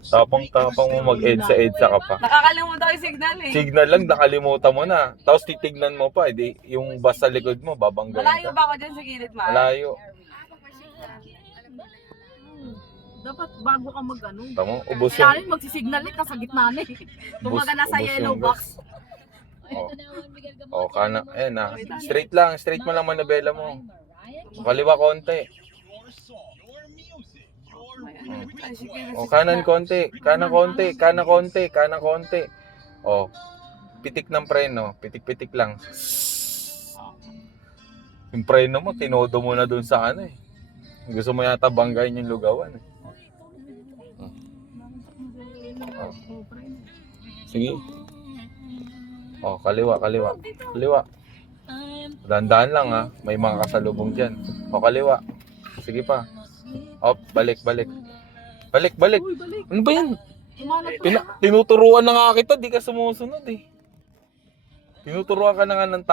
Tapang-tapang mo mag-EDSA ka pa. Nakakalimutan ko yung signal eh. Signal lang, nakalimutan mo na. Tapos titignan mo pa, edi yung bus sa likod mo, babanggain Malayo ka. ba ako dyan sa gilid, ma? Malayo. Dapat bago ka mag-ano. Tamo, ubos yung... Kailangan magsisignal eh, nasa gitna na eh. Kumbaga nasa ubos yellow yung box. Oh, kana, ayan na. Straight lang, straight mo lang manabela mo. Kaliwa konti. Ay, sige, Oh, kanan konti, kanan konti, kanan konti, kanan konti. Oh, pitik ng preno, pitik-pitik lang. Yung preno mo, tinodo mo na dun sa ano eh. Gusto mo yata banggain yung lugawan eh. Oh. Sige. Oh, kaliwa, kaliwa. Kaliwa. Dandaan lang ha, may mga kasalubong dyan. Oh, kaliwa. Sige pa. Oh, balik, balik. Balik, balik. Uy, balik. Ano ba yan? Umanap ka. Tinuturuan na nga kita, di ka sumusunod eh. Tinuturuan ka na nga ng